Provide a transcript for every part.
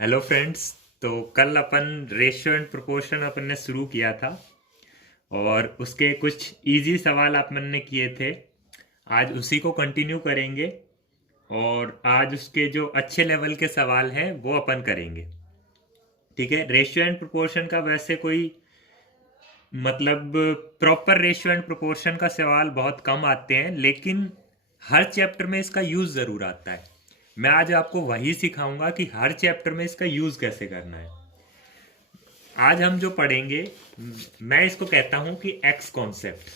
Hello friends. तो कल अपन ratio and proportion अपन ने शुरू किया था और उसके कुछ इजी सवाल अपन ने किए थे। आज उसी को कंटिन्यू करेंगे और आज उसके जो अच्छे लेवल के सवाल हैं वो अपन करेंगे। ठीक है। रेशियो एंड प्रोपोर्शन का वैसे कोई मतलब प्रॉपर रेशियो एंड प्रोपोर्शन का सवाल बहुत कम आते हैं, लेकिन हर चैप्टर में इसका यूज जरूर आता है। मैं आज आपको वही सिखाऊंगा कि हर चैप्टर में इसका यूज कैसे करना है। आज हम जो पढ़ेंगे, मैं इसको कहता हूं कि एक्स कॉन्सेप्ट।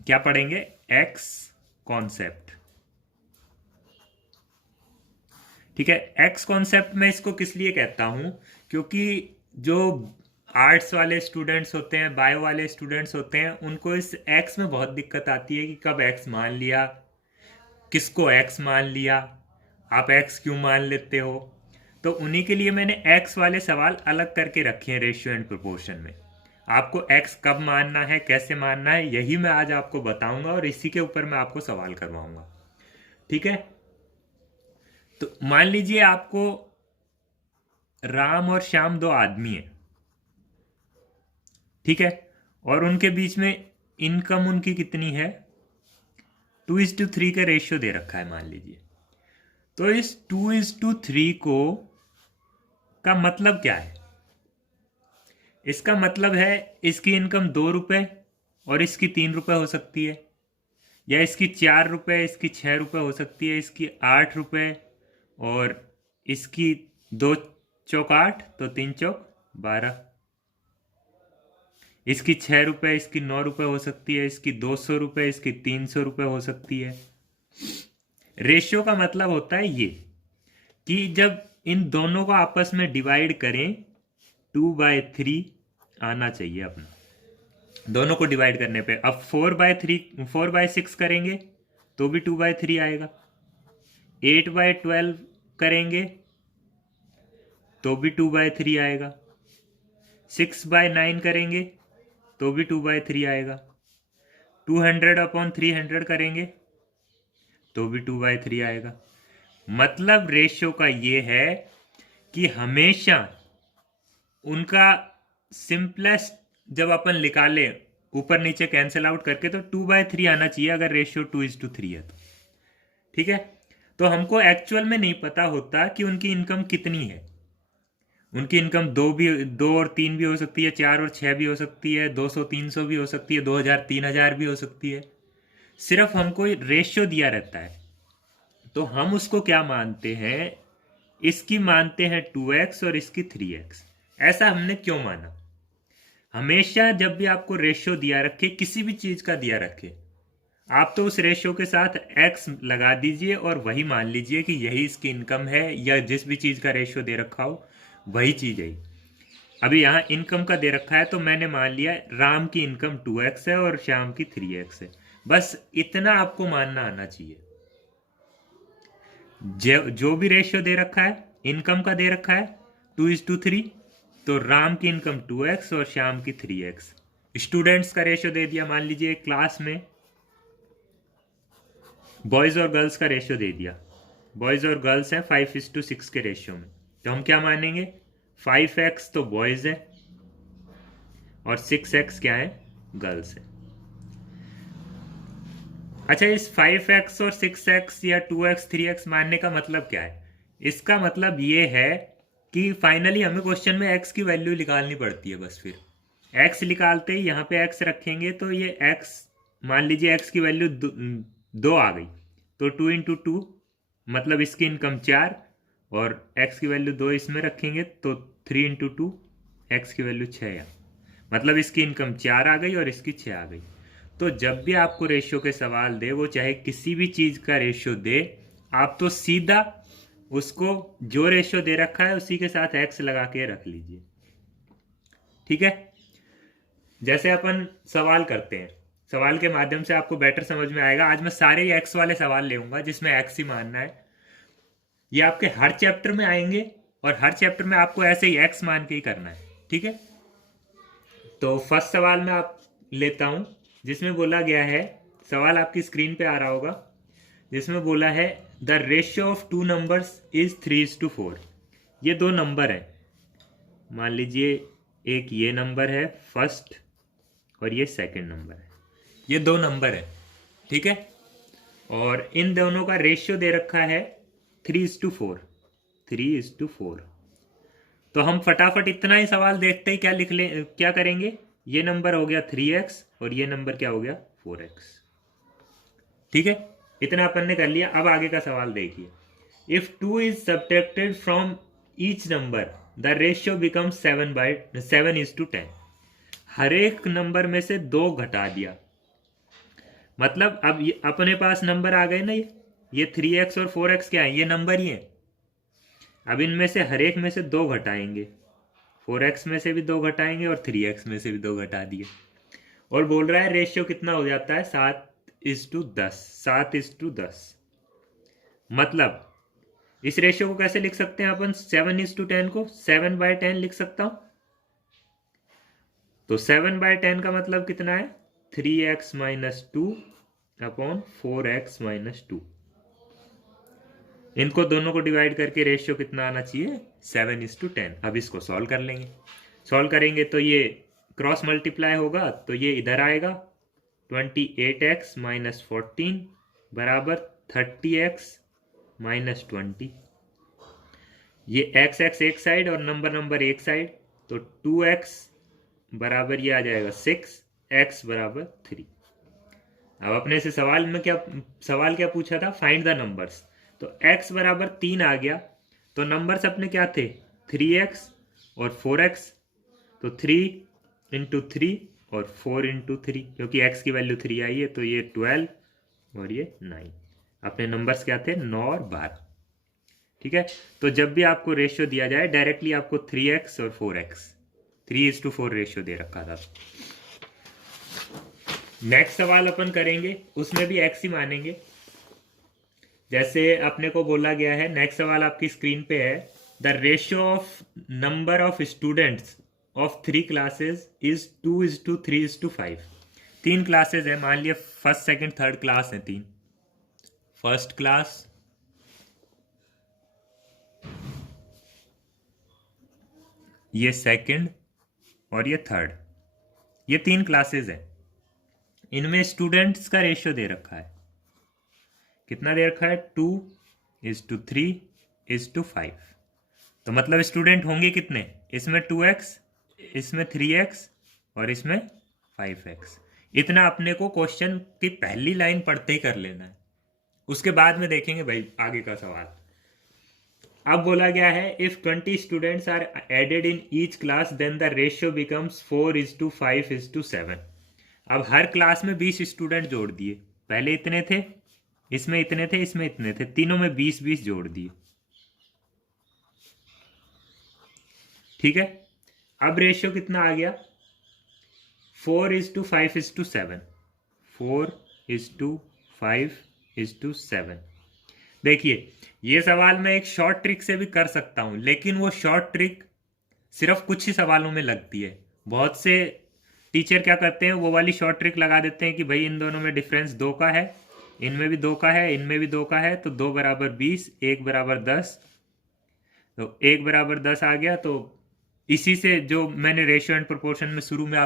क्या पढ़ेंगे? X concept. ठीक है। एक्स कॉन्सेप्ट में इसको किस लिए कहता हूं? क्योंकि जो आर्ट्स वाले स्टूडेंट्स होते हैं, बायो वाले स्टूडेंट्स होते हैं, उनको इस एक्स में बहुत दिक्कत आती है कि कब एक्स मान लिया, किसको एक्स मान लिया, आप एक्स क्यों मान लेते हो। तो उन्हीं के लिए मैंने एक्स वाले सवाल अलग करके रखे हैं रेशियो एंड प्रोपोर्शन में। आपको एक्स कब मानना है, कैसे मानना है, यही मैं आज आपको बताऊंगा और इसी के ऊपर मैं आपको सवाल करवाऊंगा। ठीक है। तो मान लीजिए आपको राम और श्याम दो आदमी हैं। ठीक है। और उनके बीच में इनकम उनकी कितनी है? 2:3 का रेशियो दे रखा है मान लीजिए। तो इस 2:3 को का मतलब क्या है? इसका मतलब है इसकी इनकम 2 रुपए और इसकी 3 रुपए हो सकती है, या इसकी 4 रुपए, इसकी 6 रुपए हो सकती है, इसकी 8 रुपए और इसकी 2 चौक 8, तो 3 चौक 12। इसकी 6 रुपए, इसकी 9 रुपए हो सकती है, इसकी 200 रुपए, इसकी 300 रुपए हो सकती है। रेशियो का मतलब होता है ये कि जब इन दोनों को आपस में डिवाइड करें, 2/3 आना चाहिए अपना दोनों को डिवाइड करने पे। अब 4/6 करेंगे तो भी 2/3 आएगा। 8/12 करेंगे तो भी 2/3 आएगा। 6/9 करेंगे तो भी 2/3 आएगा। 200/300 करेंगे तो भी 2/3 आएगा। मतलब रेशियो का ये है कि हमेशा उनका सिंपलेस्ट जब अपन निकाले ऊपर नीचे कैंसिल आउट करके, तो 2/3 आना चाहिए अगर रेशियो 2:3 है तो। ठीक है। तो हमको एक्चुअल में नहीं पता होता कि उनकी इनकम कितनी है। उनकी इनकम दो और तीन भी हो सकती है, 4 और 6 भी हो सकती है, 200 300 भी हो सकती है, 2000 3000 भी हो सकती है। सिर्फ हमको रेशियो दिया रहता है। तो हम उसको क्या मानते हैं? इसकी मानते हैं 2x और इसकी 3x। ऐसा हमने क्यों माना? हमेशा जब भी आपको रेशियो दिया रखे, किसी भी चीज का दिया रखे, आप तो उस रेशियो के साथ x लगा दीजिए और वही मान लीजिए कि यही इसकी इनकम है, या जिस भी चीज का रेशियो दे रखा हो वही चीज है। अभी यहाँ इनकम का दे रखा है तो मैंने मान लिया राम की इनकम 2x है और श्याम की 3x है। बस इतना आपको मानना आना चाहिए। जो भी रेशियो दे रखा है, इनकम का दे रखा है 2:3, तो राम की इनकम 2x और श्याम की 3x। स्टूडेंट्स का रेशियो दे दिया, मान लीजिए क्लास में बॉयज और गर्ल्स का रेशियो दे दिया। बॉयज और गर्ल्स हैं 5:6 के रेशियो में, तो हम क्या मानेंगे? 5x तो बॉयज है और 6x क्या है? गर्ल्स है। अच्छा, इस 5x और 6x या 2x 3x मानने का मतलब क्या है? इसका मतलब ये है कि फाइनली हमें क्वेश्चन में x की वैल्यू निकालनी पड़ती है। बस फिर x निकालते ही यहाँ पे x रखेंगे तो ये x, मान लीजिए x की वैल्यू 2 आ गई, तो 2 × 2 मतलब इसकी इनकम 4, और x की वैल्यू 2 इसमें रखेंगे तो 3 × 2 x की वैल्यू 6 मतलब इसकी इनकम 4 आ गई और इसकी 6 आ गई। तो जब भी आपको रेशियो के सवाल दे, वो चाहे किसी भी चीज का रेशियो दे, आप तो सीधा उसको जो रेशियो दे रखा है उसी के साथ एक्स लगा के रख लीजिए। ठीक है। जैसे अपन सवाल करते हैं, सवाल के माध्यम से आपको बेटर समझ में आएगा। आज मैं सारे ही एक्स वाले सवाल लेऊंगा जिसमें एक्स ही मानना है। ये आपके हर चैप्टर में आएंगे और हर चैप्टर में आपको ऐसे ही एक्स मान के ही करना है। ठीक है। तो फर्स्ट सवाल में आप लेता हूं, जिसमें बोला गया है, सवाल आपकी स्क्रीन पे आ रहा होगा, जिसमें बोला है the ratio of two numbers is 3:4। ये दो नंबर हैं, मान लीजिए एक ये नंबर है फर्स्ट और ये सेकंड नंबर है, ये दो नंबर है, ठीक है। और इन दोनों का रेशियो दे रखा है 3:4, 3:4। तो हम फटाफट इतना ही सवाल देखते ही क्या लिख ले, क्या करेंगे, ये नंबर हो गया 3x और ये नंबर क्या हो गया 4x, ठीक है। इतना अपन ने कर लिया। अब आगे का सवाल देखिए, if 2 is subtracted from each number the ratio become 7:10। हर एक नंबर में से 2 घटा दिया, मतलब अब ये अपने पास नंबर आ गए ना, ये 3x और 4x क्या है, ये नंबर ही है। अब इनमें से हर एक में से 2 घटाएंगे, 4x में से भी 2 घटाएंगे और 3x में से भी 2 घटा दिए, और बोल रहा है रेशियो कितना हो जाता है 7:10, 7:10। मतलब इस रेशियो को कैसे लिख सकते हैं अपन, 7:10 को 7/10 लिख सकता हूं। तो 7/10 का मतलब कितना है, 3x - 2 अपॉन 4x - 2। इनको दोनों को डिवाइड करके रेशियो कितना आना चाहिए, 7:10। अब इसको सॉल्व कर लेंगे, सॉल्व करेंगे तो ये क्रॉस मल्टीप्लाई होगा तो ये इधर आएगा, 28x - 14 बराबर 30x - 20। ये x एक साइड और नंबर एक साइड, तो 2x बराबर ये आ जाएगा 6, x बराबर 3। अब अपने से सवाल क्या पूछा था, फाइंड द नंबर्स। तो x बराबर 3 आ गया, तो नंबर्स अपने क्या थे 3x और 4x, तो 3 × 3 और 4 × 3, क्योंकि x की वैल्यू 3 आई है तो ये 12 और ये 9। अपने नंबर्स क्या थे 9 और 12, ठीक है। तो जब भी आपको रेशियो दिया जाए डायरेक्टली आपको 3x और 4x, 3:4 रेशियो दे रखा था। नेक्स्ट सवाल अपन करेंगे, उसमें भी x ही मानेंगे, जैसे अपने को बोला गया है। नेक्स्ट सवाल आपकी स्क्रीन पे है, the ratio of number of students of 3 classes is 2:3:5। 3 classes है, मान लिया फर्स्ट सेकंड थर्ड क्लास है, 3, फर्स्ट क्लास, ये सेकंड और ये थर्ड, ये 3 क्लासेस है। इनमें स्टूडेंट्स का रेशियो दे रखा है, कितना दे रखा है 2:3:5। तो मतलब स्टूडेंट होंगे कितने, इसमें 2x, इसमें 3x और इसमें 5x। इतना अपने को क्वेश्चन की पहली लाइन पढ़ते ही कर लेना है, उसके बाद में देखेंगे भाई आगे का सवाल। अब बोला गया है, if 20 students are added in each class then the ratio becomes 4:5:7। अब हर क्लास में 20 स्टूडेंट जोड़ दिए, पहले इतने थे, इसमें इतने थे, इसमें इतने थे, तीनों में 20-20 जोड़ दिए, ठीक है। अब रेशियो कितना आ गया 4:5:7, 4:5:7। देखिए ये सवाल मैं एक शॉर्ट ट्रिक से भी कर सकता हूं, लेकिन वो शॉर्ट ट्रिक सिर्फ कुछ ही सवालों में लगती है। बहुत से टीचर क्या करते हैं, वो वाली शॉर्ट ट्रिक लगा देते हैं कि भाई इन दोनों में डिफरेंस 2 का है, इनमें भी 2 का है, इनमें भी 2 का है, तो 2 = 20, 1 = 10। तो 1 = 10 आ गया, तो इसी से जो मैंने रेशियो एंड प्रोपोर्शन में शुरू में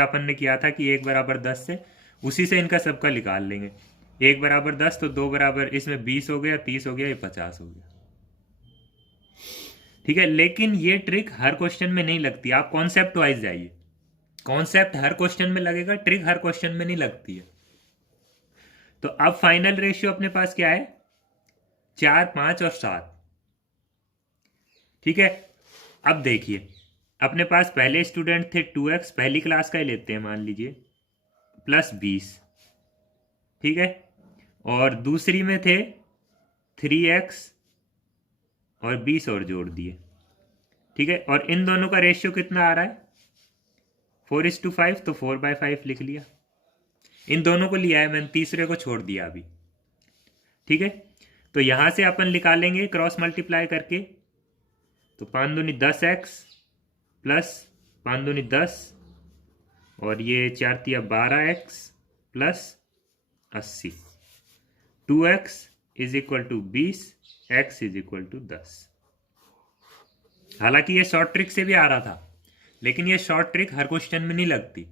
अपन ने किया था कि 1 = 10 से, उसी से इनका सबका निकाल लेंगे। 1 = 10 तो 2 बराबर, इसमें 20 हो गया, 30 हो गया, ये 50 हो गया, ठीक है। लेकिन ये ट्रिक हर क्वेश्चन में नहीं लगती, आप कॉन्सेप्ट वाइज जाइए, कॉन्सेप्ट हर क्वेश्चन में लगेगा, ट्रिक हर क्वेश्चन में नहीं लगती है। तो अब फाइनल रेशियो अपने पास क्या है 4, 5 और 7, ठीक है। अब देखिए अपने पास पहले स्टूडेंट थे 2x, पहली क्लास का ही लेते हैं मान लीजिए, +20, ठीक है। और दूसरी में थे 3x और 20 और जोड़ दिए, ठीक है। और इन दोनों का रेशियो कितना आ रहा है 4:5, तो 4/5 लिख लिया। इन दोनों को लिया है मैंने, तीसरे को छोड़ दिया अभी, ठीक है। तो यहां से अपन निकालेंगे क्रॉस मल्टीप्लाई करके, तो 5 दूनी 10x प्लस 5 दूनी 10 और ये 4 तिया 12x प्लस 80, 2x = 20, x = 10। हालांकि ये शॉर्ट ट्रिक से भी आ रहा था, लेकिन ये शॉर्ट ट्रिक हर क्वेश्चन में नहीं लगती।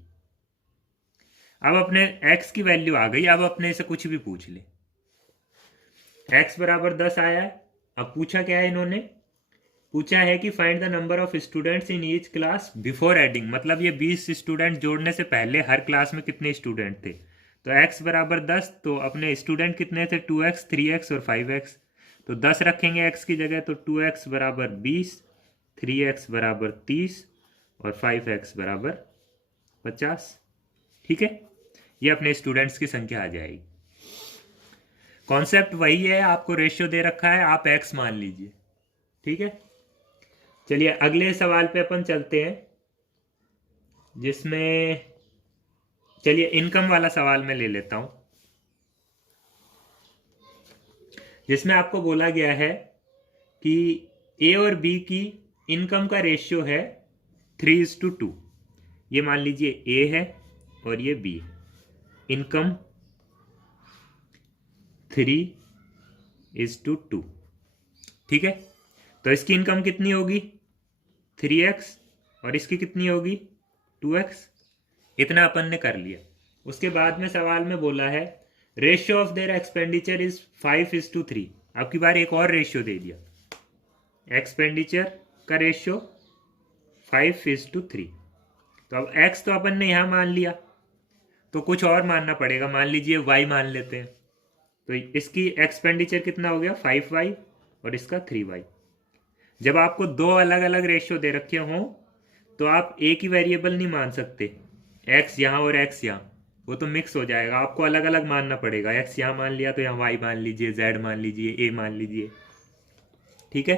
अब अपने x की वैल्यू आ गई, अब अपने से कुछ भी पूछ ले। x बराबर 10 आया है। अब पूछा क्या है इन्होंने, पूछा है कि find the number of students in each class before adding, मतलब ये 20 स्टूडेंट जोड़ने से पहले हर क्लास में कितने स्टूडेंट थे। तो x बराबर 10, तो अपने स्टूडेंट कितने थे, 2x 3x और 5x। तो 10 रखेंगे x की जगह, तो 2x बराबर 20, 3x बराबर 30 और 5x बराबर 50। ठीक है, ये अपने स्टूडेंट्स की संख्या आ जाएगी। कॉन्सेप्ट वही है, आपको रेशियो दे रखा है, आप x मान लीजिए। ठीक है, चलिए अगले सवाल पे अपन चलते हैं, जिसमें चलिए इनकम वाला सवाल मैं ले लेता हूं, जिसमें आपको बोला गया है कि ए और बी की इनकम का रेशियो है 3:2। ये मान लीजिए ए है और ये बी है। इनकम 3:2। ठीक है, तो इसकी इनकम कितनी होगी 3x और इसकी कितनी होगी 2x। इतना अपन ने कर लिया। उसके बाद में सवाल में बोला है ratio of their expenditure is 5:3। अब की बार एक और रेशियो दे दिया, एक्सपेंडिचर का रेशियो 5:3। तो अब x तो अपन ने यहां मान लिया, तो कुछ और मानना पड़ेगा। मान लीजिए y मान लेते हैं, तो इसकी एक्सपेंडिचर कितना हो गया 5y और इसका 3y। जब आपको दो अलग अलग रेशियो दे रखे हों तो आप एक ही वेरिएबल नहीं मान सकते, x यहाँ और x यहाँ, वो तो मिक्स हो जाएगा। आपको अलग अलग मानना पड़ेगा। x यहाँ मान लिया तो यहाँ y मान लीजिए, z मान लीजिए, a मान लीजिए। ठीक है,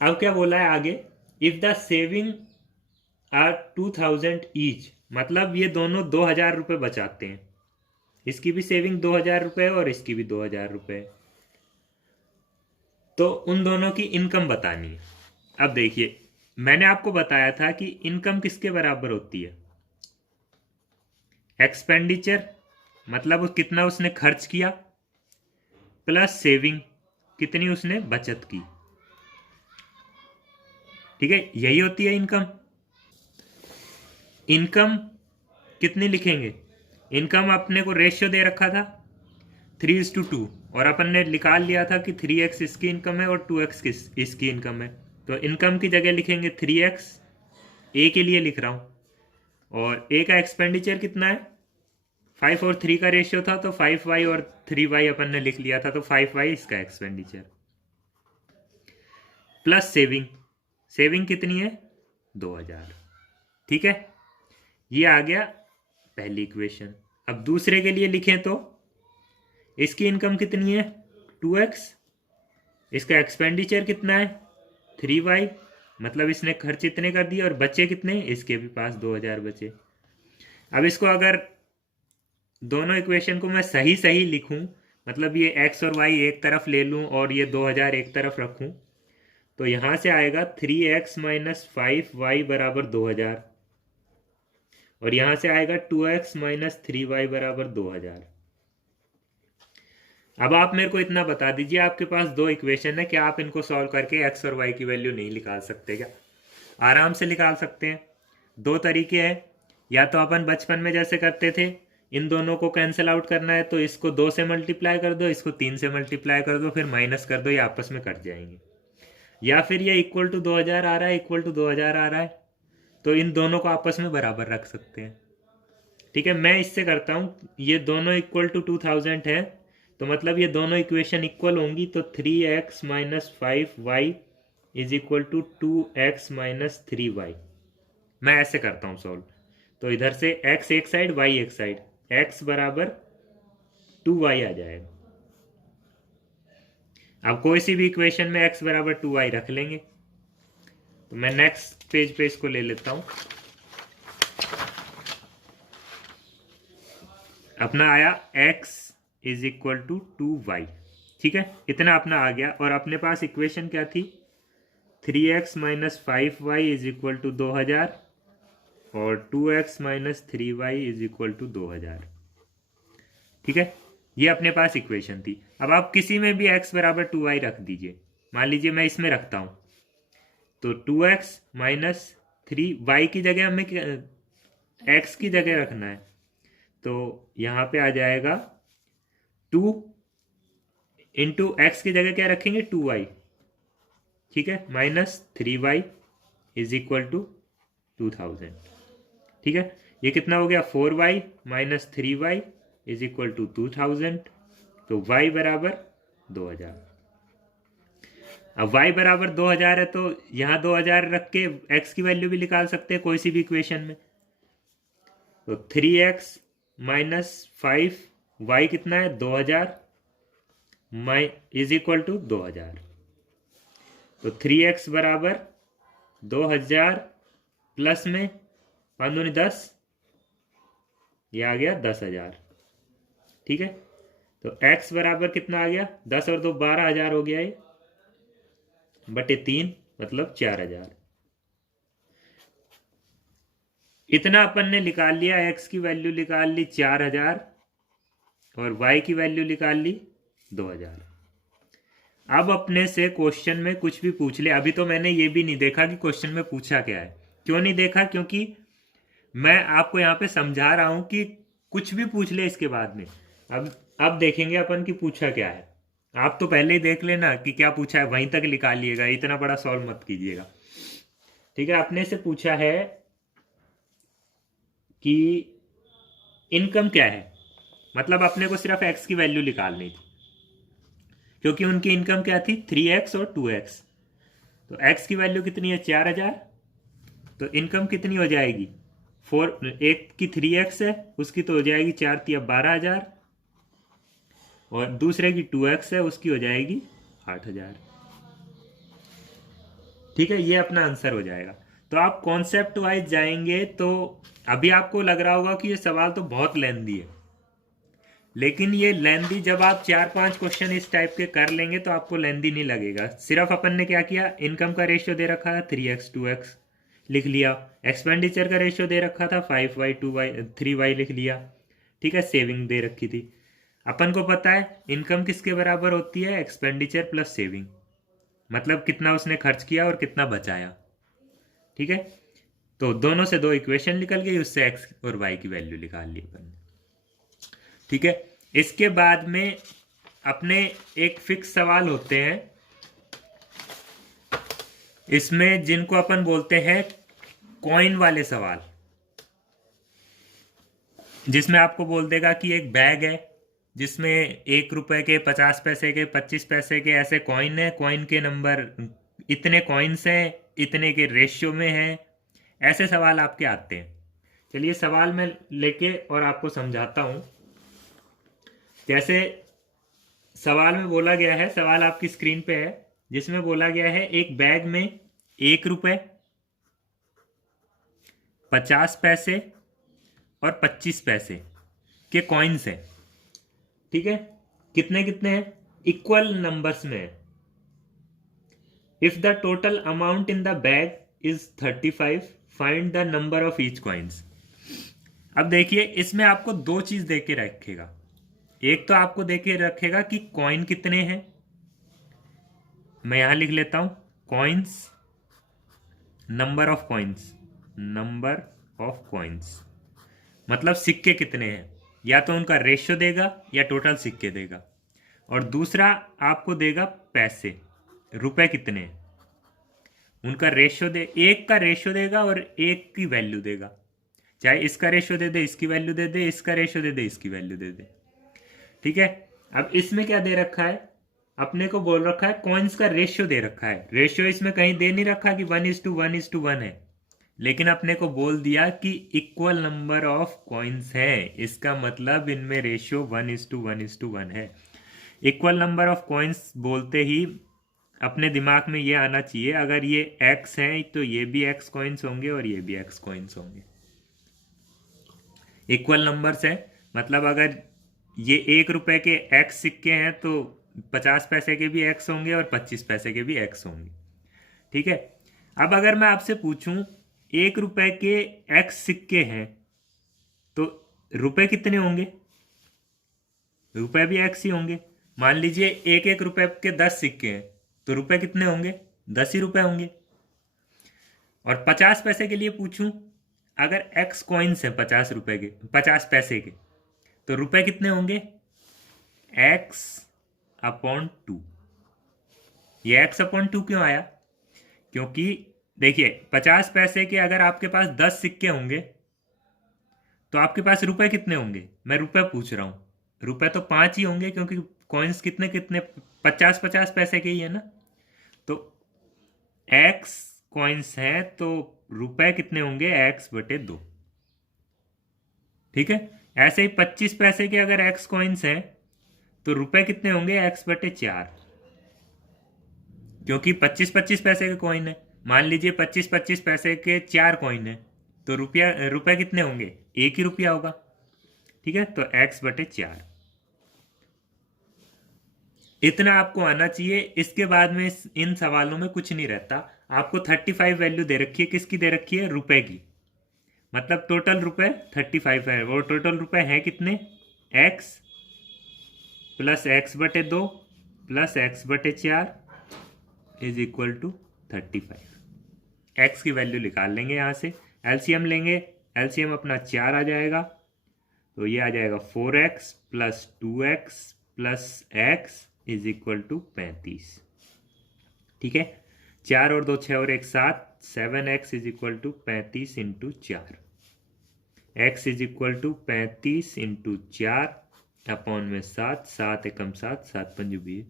अब क्या बोला है आगे, if the saving are 2000 each, मतलब ये दोनों 2000 रुपये बचाते हैं। इसकी भी सेविंग 2000 रुपये और इसकी भी 2000 रुपये। तो उन दोनों की इनकम बतानी है। अब देखिए, मैंने आपको बताया था कि इनकम किसके बराबर होती है, एक्सपेंडिचर मतलब कितना उसने खर्च किया, प्लस सेविंग कितनी उसने बचत की। ठीक है, यही होती है इनकम। इनकम कितनी लिखेंगे, इनकम अपने को रेशियो दे रखा था 3:2 और अपन ने निकाल लिया था कि 3x इसकी इनकम है और 2x इसकी इनकम है। तो इनकम की जगह लिखेंगे 3x, ए के लिए लिख रहा हूं, और ए का एक्सपेंडिचर कितना है 5 और 3 का रेशियो था, तो 5y और 3y अपन ने लिख लिया था, तो 5y इसका एक्सपेंडिचर, प्लस सेविंग, सेविंग कितनी है 2000। ठीक है, ये आ गया पहली इक्वेशन। अब दूसरे के लिए लिखें तो इसकी इनकम कितनी है 2x, इसका एक्सपेंडिचर कितना है 3y, मतलब इसने खर्च इतने कर दिए और बचे कितने, इसके भी पास 2000 बचे। अब इसको अगर दोनों इक्वेशन को मैं सही सही लिखूं, मतलब ये x और y एक तरफ ले लूं और ये 2000 एक तरफ रखूं, तो यहां से आएगा 3x - 5y बराबर 2000 और यहां से आएगा 2x - 3y बराबर 2000। अब आप मेरे को इतना बता दीजिए, आपके पास दो इक्वेशन है, क्या आप इनको सॉल्व करके x और y की वैल्यू नहीं निकाल सकते क्या? आराम से निकाल सकते हैं। दो तरीके हैं, या तो अपन बचपन में जैसे करते थे, इन दोनों को कैंसिल आउट करना है तो इसको 2 से मल्टीप्लाई कर दो, इसको 3 से मल्टीप्लाई कर दो, फिर माइनस कर दो, ये आपस में कट जाएंगे। या फिर ये इक्वल टू 2000 आ रहा है, इक्वल टू 2000 आ रहा है, तो इन दोनों को आपस में बराबर रख सकते हैं। ठीक है, मैं इससे करता हूँ, ये दोनों इक्वल टू 2000 है, तो मतलब ये दोनों इक्वेशन इक्वल होंगी, तो 3x - 5y is equal to 2x - 3y। मैं ऐसे करता हूँ सॉल्व, तो इधर से x एक साइड y एक साइड, x बराबर 2y आ जाएगा। अब कोई सी भी इक्वेशन में x बराबर 2y रख लेंगे। तो मैं नेक्स्ट पेज पे इसको ले लेता हूँ। अपना आया x is equal to 2y। ठीक है, इतना अपना आ गया, और अपने पास इक्वेशन क्या थी 3x - 5y is equal to 2000 और 2x - 3y is equal to 2000। ठीक है, ये अपने पास इक्वेशन थी। अब आप किसी में भी x बराबर 2y रख दीजिए। मान लीजिए मैं इसमें रखता हूँ, तो 2x माइनस 3, वाई की जगह हमें एक्स की जगह रखना है, तो यहाँ पे आ जाएगा 2 इंटू एक्स की जगह क्या रखेंगे 2y, ठीक है, minus 3y is equal to 2000, ठीक है। ये कितना हो गया 4y minus 3y is equal to 2000, तो y बराबर 2000। अब y बराबर 2000 है तो यहाँ 2000 रख के x की वैल्यू भी निकाल सकते हैं कोई सी भी इक्वेशन में। तो 3x माइनस 5y कितना है 2000 इज इक्वल टू 2000, तो 3x बराबर 2000 प्लस में 5 दूनी 10, ये आ गया 10,000, ठीक है। तो x बराबर कितना आ गया 10 और 2 12,000 हो गया, ये बटे 3 मतलब 4,000। इतना अपन ने निकाल लिया, x की वैल्यू निकाल ली 4,000 और y की वैल्यू निकाल ली 2,000। अब अपने से क्वेश्चन में कुछ भी पूछ ले, अभी तो मैंने ये भी नहीं देखा कि क्वेश्चन में पूछा क्या है। क्यों नहीं देखा? क्योंकि मैं आपको यहाँ पे समझा रहा हूं कि कुछ भी पूछ ले इसके बाद में। अब देखेंगे अपन कि पूछा क्या है। आप तो पहले ही देख लेना कि क्या पूछा है, वहीं तक निकालिएगा, इतना बड़ा सॉल्व मत कीजिएगा, ठीक है। अपने से पूछा है कि इनकम क्या है, मतलब अपने को सिर्फ x की वैल्यू निकालनी थी, क्योंकि उनकी इनकम क्या थी 3x और 2x। तो x की वैल्यू कितनी है 4,000, तो इनकम कितनी हो जाएगी 4, एक की 3x है उसकी तो हो जाएगी 4 तिया 12,000, और दूसरे की 2x है उसकी हो जाएगी 8,000, ठीक है। ये अपना आंसर हो जाएगा। तो आप कॉन्सेप्ट वाइज जाएंगे तो अभी आपको लग रहा होगा कि ये सवाल तो बहुत लेंदी है, लेकिन ये लेंदी जब आप 4-5 क्वेश्चन इस टाइप के कर लेंगे तो आपको लेंदी नहीं लगेगा। सिर्फ अपन ने क्या किया, इनकम का रेशियो दे रखा था 3x 2x लिख लिया, एक्सपेंडिचर का रेशियो दे रखा था 5y 2y 3y लिख लिया, ठीक है। सेविंग दे रखी थी। अपन को पता है इनकम किसके बराबर होती है, एक्सपेंडिचर प्लस सेविंग, मतलब कितना उसने खर्च किया और कितना बचाया, ठीक है। तो दोनों से दो इक्वेशन निकल गई, उससे एक्स और वाई की वैल्यू निकाल ली अपन ने, ठीक है। इसके बाद में अपने एक फिक्स सवाल होते हैं इसमें, जिनको अपन बोलते हैं कॉइन वाले सवाल, जिसमें आपको बोल देगा कि एक बैग है जिसमें 1 रुपए के 50 पैसे के 25 पैसे के ऐसे कॉइन है, कॉइन के नंबर इतने कॉइन्स हैं, इतने के रेशियो में हैं, ऐसे सवाल आपके आते हैं। चलिए सवाल मैं लेके और आपको समझाता हूं। जैसे सवाल में बोला गया है, सवाल आपकी स्क्रीन पे है, जिसमें बोला गया है एक बैग में 1 रुपए 50 पैसे और 25 पैसे के कॉइन्स हैं, ठीक है। कितने कितने हैं, इक्वल नंबर्स में है। If the total amount in the bag is 35, find the number of each coins. अब देखिए इसमें आपको दो चीज दे के रखेगा, एक तो आपको दे के रखेगा कि कॉइन कितने हैं, मैं यहां लिख लेता हूं coins, number of coins, number of coins मतलब सिक्के कितने हैं, या तो उनका रेशियो देगा या टोटल सिक्के देगा। और दूसरा आपको देगा पैसे, रुपए कितने हैं, उनका रेशियो दे, एक का रेशियो देगा और एक की वैल्यू देगा, चाहे इसका रेशियो दे दे इसकी वैल्यू दे दे, इसका रेशियो दे दे इसकी वैल्यू दे दे, ठीक है। अब इसमें क्या दे रखा है, अपने को बोल रखा है कॉइन्स का रेशियो दे रखा है। रेशियो इसमें कहीं दे नहीं रखा कि 1:1:1 है, लेकिन अपने को बोल दिया कि इक्वल नंबर ऑफ कॉइन्स है, इसका मतलब इनमें रेशियो 1:1:1 है। इक्वल नंबर ऑफ कॉइन्स बोलते ही अपने दिमाग में ये आना चाहिए, अगर ये x है तो ये भी x कॉइन्स होंगे और ये भी x कॉइन्स होंगे। इक्वल नंबर्स है मतलब अगर ये 1 रुपए के x सिक्के हैं तो 50 पैसे के भी x होंगे और 25 पैसे के भी x होंगे, ठीक है। अब अगर मैं आपसे पूछूं 1 रुपए के x सिक्के हैं तो रुपए कितने होंगे, रुपए भी x ही होंगे। मान लीजिए 1-1 रुपए के 10 सिक्के हैं तो रुपए कितने होंगे, 10 ही रुपए होंगे, और 50 पैसे के लिए पूछूं, अगर x कॉइन्स हैं 50 रुपए के, 50 पैसे के, तो रुपए कितने होंगे? x/2। ये x/2 क्यों आया? क्योंकि देखिए 50 पैसे के अगर आपके पास 10 सिक्के होंगे तो आपके पास रुपए कितने होंगे? मैं रुपए पूछ रहा हूं। रुपए तो 5 ही होंगे क्योंकि कॉइन्स कितने कितने 50-50 पैसे के ही है ना। तो x कॉइन्स हैं तो रुपए कितने होंगे? x/2। ठीक है। ऐसे ही 25 पैसे के अगर x कॉइन्स हैं तो रुपए कितने होंगे? x/4। क्योंकि 25-25 पैसे के कॉइन है। मान लीजिए 25-25 पैसे के 4 कॉइन है तो रुपए कितने होंगे? 1 ही रुपया होगा। ठीक है, तो x/4 इतना आपको आना चाहिए। इसके बाद में इन सवालों में कुछ नहीं रहता। आपको 35 वैल्यू दे रखी है। किसकी दे रखी है? रुपए की। मतलब टोटल रुपए 35 है। वो टोटल रुपए हैं कितने? x plus x/2 plus x/4 is equal to 35। x की वैल्यू निकाल लेंगे यहाँ से, एलसीएम लेंगे। एलसीएम अपना 4 आ जाएगा, तो ये आ जाएगा 4x plus 2x plus x is equal to 35। ठीक है, 4 और 2 6 और 1 7, 7x is equal to 35 into 4। x is equal to 35 into 4 upon में 7, 7 एकम 7, 7 पंजू 20,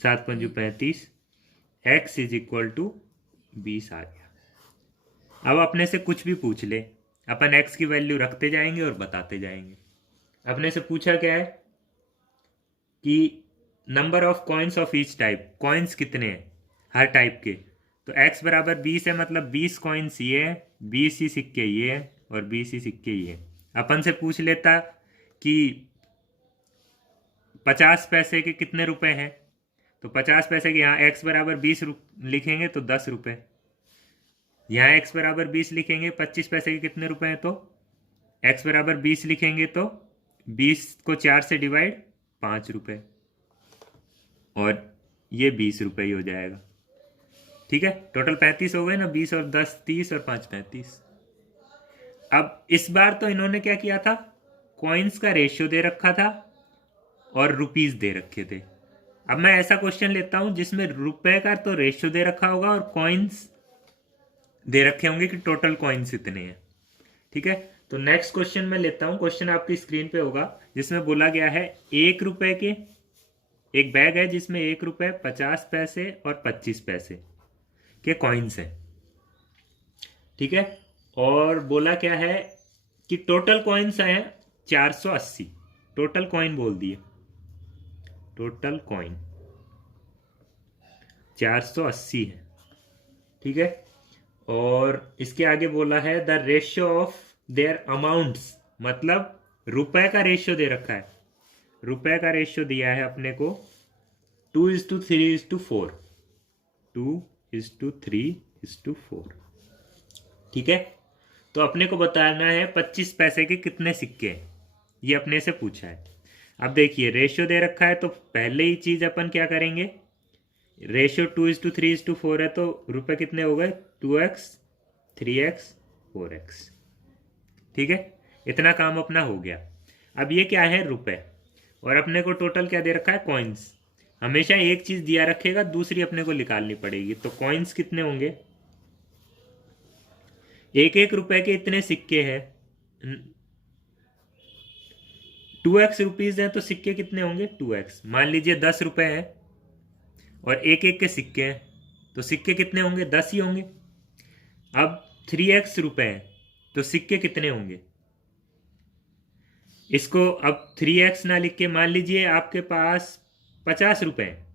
7 पंजू 35। x इज इक्वल टू 20 आ गया। अब अपने से कुछ भी पूछ ले, अपन x की वैल्यू रखते जाएंगे और बताते जाएंगे। अपने से पूछा क्या है कि number of coins of each type, coins कितने हैं हर टाइप के। तो x बराबर 20 है, मतलब 20 कॉइन्स ये है, 20 ही सिक्के ये है और 20 ही सिक्के ये है। अपन से पूछ लेता कि 50 पैसे के कितने रुपए हैं, तो 50 पैसे के यहाँ x बराबर 20 लिखेंगे तो 10 रुपए। यहाँ x बराबर 20 लिखेंगे, 25 पैसे के कितने रुपए हैं, तो x बराबर 20 लिखेंगे तो 20 को 4 से डिवाइड 5 रुपए, और ये 20 रुपए ही हो जाएगा। ठीक है, टोटल 35 हो गए ना, 20 और 10 30 और 5 35। अब इस बार तो इन्होंने क्या किया था, कॉइन्स का रेशियो दे रखा था और रुपीस दे रखे थे। अब मैं ऐसा क्वेश्चन लेता हूं जिसमें रुपए का तो रेशियो दे रखा होगा और कॉइन्स दे रखे होंगे कि टोटल कॉइन्स इतने हैं। ठीक है, तो नेक्स्ट क्वेश्चन मैं लेता हूं। क्वेश्चन आपकी स्क्रीन पे होगा, जिसमें बोला गया है 1 रुपए के एक बैग है जिसमें 1 रुपए 50 पैसे और 25 पैसे के कॉइन्स हैं। ठीक है, और बोला क्या है कि टोटल कॉइन्स हैं 480। टोटल कॉइन बोल दिए, टोटल कॉइन 480 है। ठीक है, और इसके आगे बोला है the ratio of their amounts, मतलब रुपए का रेशियो दे रखा है। रुपए का रेशियो दिया है अपने को 2:3:4, 2:3:4। ठीक है, तो अपने को बताना है 25 पैसे के कितने सिक्के हैं, ये अपने से पूछा है। अब देखिए रेशियो दे रखा है तो पहले ही चीज अपन क्या करेंगे, रेशियो 2:3:4 है तो रुपए कितने हो गए, 2x 3x 4x। ठीक है, इतना काम अपना हो गया। अब ये क्या है, रुपए, और अपने को टोटल क्या दे रखा है, कॉइन्स। हमेशा एक चीज दिया रखेगा, दूसरी अपने को निकालनी पड़ेगी। तो कॉइन्स कितने होंगे, 1-1 रुपए के इतने सिक्के हैं, 2x रुपीज है तो सिक्के कितने होंगे, 2x। मान लीजिए 10 रुपए हैं और 1-1 के सिक्के हैं तो सिक्के कितने होंगे, 10 ही होंगे। अब 3x रुपए हैं तो सिक्के कितने होंगे, इसको अब 3x ना लिख के मान लीजिए आपके पास 50 रुपए हैं।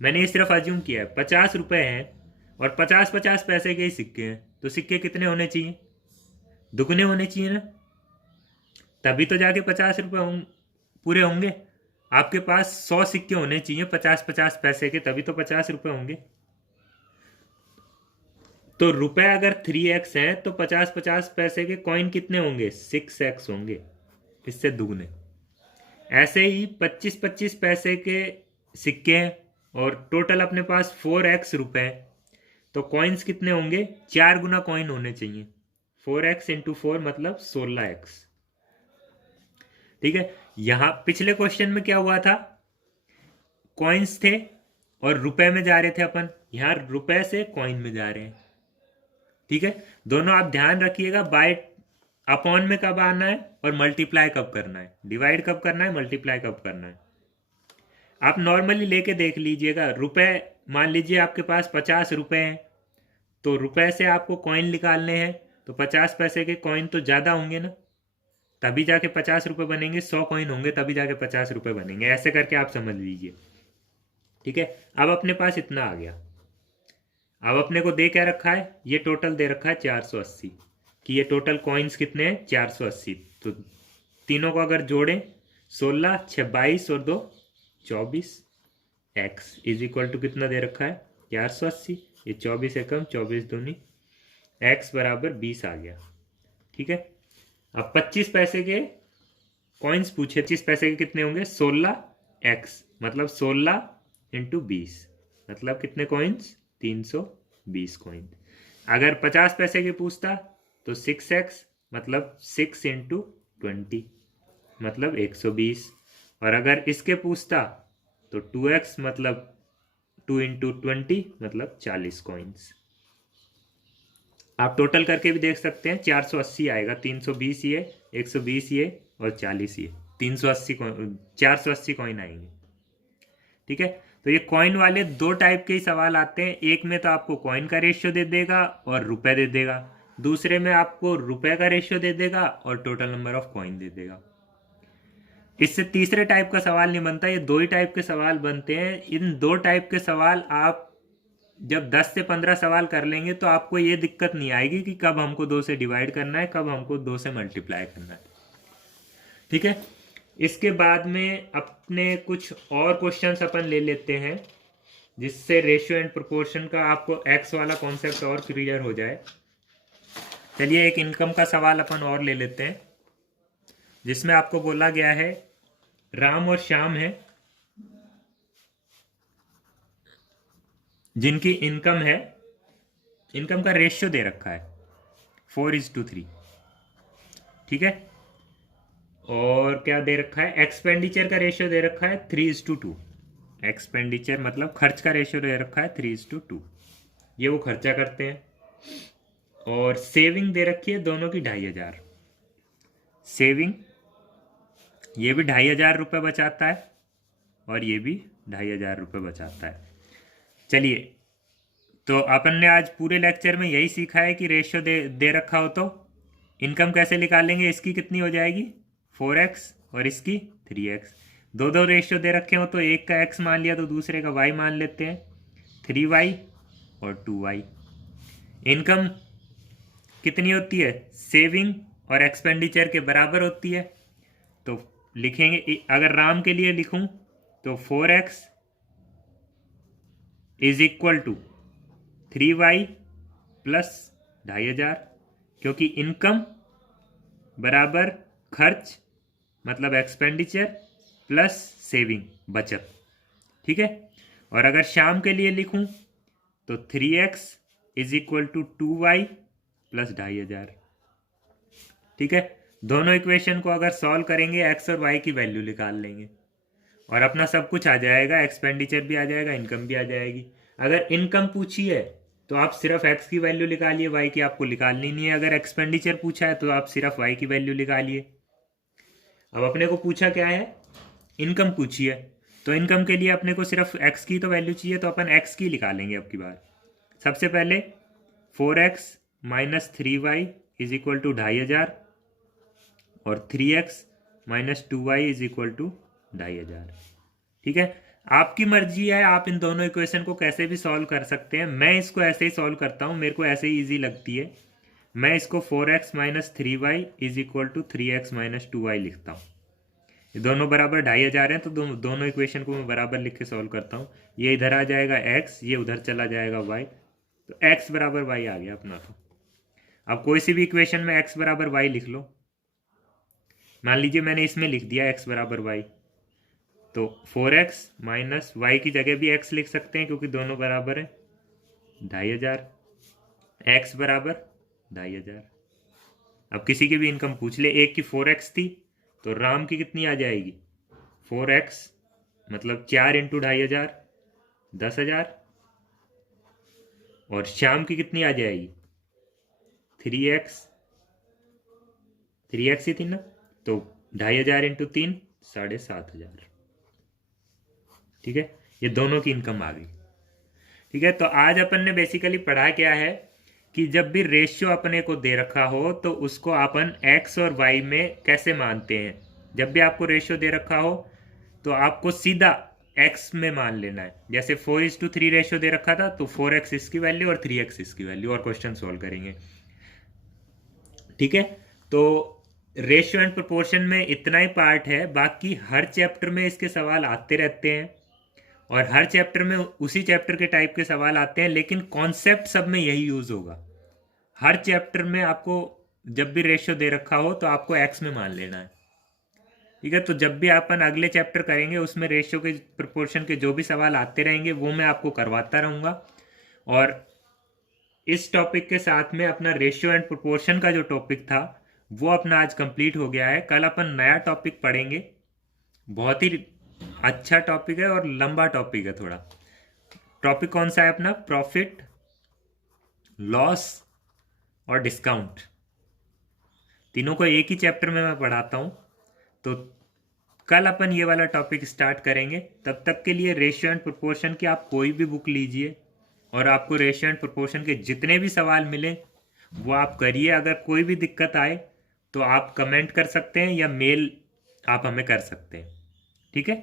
मैंने ये सिर्फ अज्यूम किया है, 50 रुपए हैं और 50-50 पैसे के ही सिक्के हैं, तो सिक्के कितने होने चाहिए, दुगने होने चाहिए ना, तभी तो जाके 50 रुपए पूरे होंगे। आपके पास 100 सिक्के होने चाहिए 50-50 पैसे के, तभी तो 50 रुपए होंगे। तो रुपए अगर 3x है तो 50-50 पैसे के कॉइन कितने होंगे, 6x होंगे, इससे दुगने। ऐसे ही 25-25 पैसे के सिक्के हैं और टोटल अपने पास 4x रुपए हैं, तो कॉइन्स कितने होंगे, 4 गुना कॉइन होने चाहिए। 4x इंटू 4 मतलब 16x। ठीक है, यहां पिछले क्वेश्चन में क्या हुआ था, कॉइन्स थे और रुपए में जा रहे थे अपन, यहां रुपए से कॉइन में जा रहे हैं। ठीक है, दोनों आप ध्यान रखिएगा, बाय अपॉन में कब आना है और मल्टीप्लाई कब करना है, डिवाइड कब करना है, मल्टीप्लाई कब करना है। आप नॉर्मली लेके देख लीजिएगा, रुपए मान लीजिए आपके पास 50 रुपए हैं, तो रुपए से आपको कॉइन निकालने हैं, तो 50 पैसे के कॉइन तो ज़्यादा होंगे ना, तभी जाके 50 रुपए बनेंगे। 100 कॉइन होंगे तभी जाके 50 रुपए बनेंगे। ऐसे करके आप समझ लीजिए। ठीक है, अब अपने पास इतना आ गया। अब अपने को दे क्या रखा है, ये टोटल दे रखा है 480, कि ये टोटल कॉइन्स कितने हैं 480। तो तीनों को अगर जोड़ें, 16 6 22 और 2 24, एक्स इज इक्वल टू कितना दे रखा है 480, ये 24 एकम 24 दूनी, एक्स बराबर 20 आ गया। ठीक है, अब 25 पैसे के कॉइन्स पूछे, 25 पैसे के कितने होंगे 16x, मतलब 16 इंटू 20 मतलब कितने कॉइन्स 320 कॉइन। अगर 50 पैसे के पूछता तो 6x मतलब 6 इंटू 20 मतलब 120, और अगर इसके पूछता तो 2x मतलब 2 इंटू 20 मतलब 40 कॉइन्स। आप टोटल करके भी देख सकते हैं, 480 आएगा, 320 ये, 120 ये और 40 ये, 380 480 कॉइन आएंगे। ठीक है, तो ये कॉइन वाले दो टाइप के ही सवाल आते हैं, एक में तो आपको कॉइन का रेशियो दे देगा और रुपए दे देगा, दूसरे में आपको रुपए का रेशियो दे देगा और टोटल नंबर ऑफ कॉइन दे देगा। इससे तीसरे टाइप का सवाल नहीं बनता, ये दो ही टाइप के सवाल बनते हैं। इन दो टाइप के सवाल आप जब 10 से 15 सवाल कर लेंगे तो आपको ये दिक्कत नहीं आएगी कि कब हमको 2 से डिवाइड करना है, कब हमको 2 से मल्टीप्लाई करना है। ठीक है, इसके बाद में अपने कुछ और क्वेश्चंस अपन ले लेते हैं, जिससे रेशियो एंड प्रोपोर्शन का आपको एक्स वाला कॉन्सेप्ट और क्लियर हो जाए। चलिए एक इनकम का सवाल अपन और ले लेते हैं, जिसमें आपको बोला गया है राम और श्याम है, जिनकी इनकम है, इनकम का रेशियो दे रखा है 4:3। ठीक है, और क्या दे रखा है, एक्सपेंडिचर का रेशियो दे रखा है 3:2। एक्सपेंडिचर मतलब खर्च का रेशियो दे रखा है 3:2, ये वो खर्चा करते हैं। और सेविंग दे रखी है दोनों की 2500। सेविंग ये भी 2500 रुपये बचाता है और ये भी 2500 रुपये बचाता है। चलिए, तो अपन ने आज पूरे लेक्चर में यही सीखा है कि रेशियो दे रखा हो तो इनकम कैसे निकालेंगे। इसकी कितनी हो जाएगी 4x और इसकी 3x। दो दो रेशियो दे रखे हो तो एक का x मान लिया तो दूसरे का y मान लेते हैं, 3y और 2y। इनकम कितनी होती है, सेविंग और एक्सपेंडिचर के बराबर होती है। तो लिखेंगे, अगर राम के लिए लिखूं तो 4x is equal to 3y plus 2500, क्योंकि इनकम बराबर खर्च मतलब एक्सपेंडिचर प्लस सेविंग बचत। ठीक है, और अगर शाम के लिए लिखूं तो 3x is equal to 2y plus 2500। ठीक है, दोनों इक्वेशन को अगर सॉल्व करेंगे x और y की वैल्यू निकाल लेंगे और अपना सब कुछ आ जाएगा, एक्सपेंडिचर भी आ जाएगा, इनकम भी आ जाएगी। अगर इनकम पूछी है तो आप सिर्फ x की वैल्यू निकालिए, y की आपको निकालनी नहीं है। अगर एक्सपेंडिचर पूछा है तो आप सिर्फ y की वैल्यू निकालिए। अब अपने को पूछा क्या है, इनकम पूछी है, तो इनकम के लिए अपने को सिर्फ x की तो वैल्यू चाहिए, तो अपन x की निकालेंगे अब की बार। सबसे पहले 4x minus 3y is equal to 2500 और 3x minus 2y is equal to 2500। ठीक है, आपकी मर्जी है, आप इन दोनों इक्वेशन को कैसे भी सॉल्व कर सकते हैं। मैं इसको ऐसे ही सॉल्व करता हूँ, मेरे को ऐसे ही ईजी लगती है। मैं इसको 4x minus 3y is equal to 3x minus 2y लिखता हूँ। ये दोनों बराबर 2500 हैं, तो दोनों इक्वेशन को मैं बराबर लिख के सॉल्व करता हूँ। ये इधर आ जाएगा x, ये उधर चला जाएगा y, तो x बराबर y आ गया अपना। तो अब कोई सी भी इक्वेशन में x बराबर y लिख लो। मान लीजिए मैंने इसमें लिख दिया x बराबर y, तो 4x माइनस वाई की जगह भी x लिख सकते हैं क्योंकि दोनों बराबर है, 2,500, एक्स बराबर 2,500। अब किसी की भी इनकम पूछ ले, एक की 4x थी तो राम की कितनी आ जाएगी 4x, मतलब 4 इंटू 2,500 10,000, और श्याम की कितनी आ जाएगी 3x, 3x ही थी ना, तो 2,500 इंटू 3 7,500। ठीक है, ये दोनों की इनकम आ गई। ठीक है, तो आज अपन ने बेसिकली पढ़ा क्या है कि जब भी रेशियो अपने को दे रखा हो तो उसको अपन x और y में कैसे मानते हैं। जब भी आपको रेशियो दे रखा हो तो आपको सीधा x में मान लेना है। जैसे 4:3 रेशियो दे रखा था तो 4x इसकी वैल्यू और 3x इसकी वैल्यू, और क्वेश्चन सोल्व करेंगे। ठीक है, तो रेशियो एंड प्रोपोर्शन में इतना ही पार्ट है, बाकी हर चैप्टर में इसके सवाल आते रहते हैं और हर चैप्टर में उसी चैप्टर के टाइप के सवाल आते हैं, लेकिन कॉन्सेप्ट सब में यही यूज होगा। हर चैप्टर में आपको जब भी रेशियो दे रखा हो तो आपको एक्स में मान लेना है। ठीक है, तो जब भी अपन अगले चैप्टर करेंगे उसमें रेशियो के प्रोपोर्शन के जो भी सवाल आते रहेंगे वो मैं आपको करवाता रहूँगा। और इस टॉपिक के साथ में अपना रेशियो एंड प्रोपोर्शन का जो टॉपिक था वो अपना आज कंप्लीट हो गया है। कल अपन नया टॉपिक पढ़ेंगे, बहुत ही अच्छा टॉपिक है और लंबा टॉपिक है थोड़ा। टॉपिक कौन सा है अपना, प्रॉफिट, लॉस और डिस्काउंट। तीनों को एक ही चैप्टर में मैं पढ़ाता हूँ, तो कल अपन ये वाला टॉपिक स्टार्ट करेंगे। तब तक के लिए रेशियो एंड प्रोपोर्शन की आप कोई भी बुक लीजिए और आपको रेशियो एंड प्रोपोर्शन के जितने भी सवाल मिले वो आप करिए। अगर कोई भी दिक्कत आए तो आप कमेंट कर सकते हैं या मेल आप हमें कर सकते हैं। ठीक है,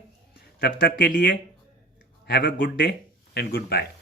तब तक के लिए have a good day and good bye.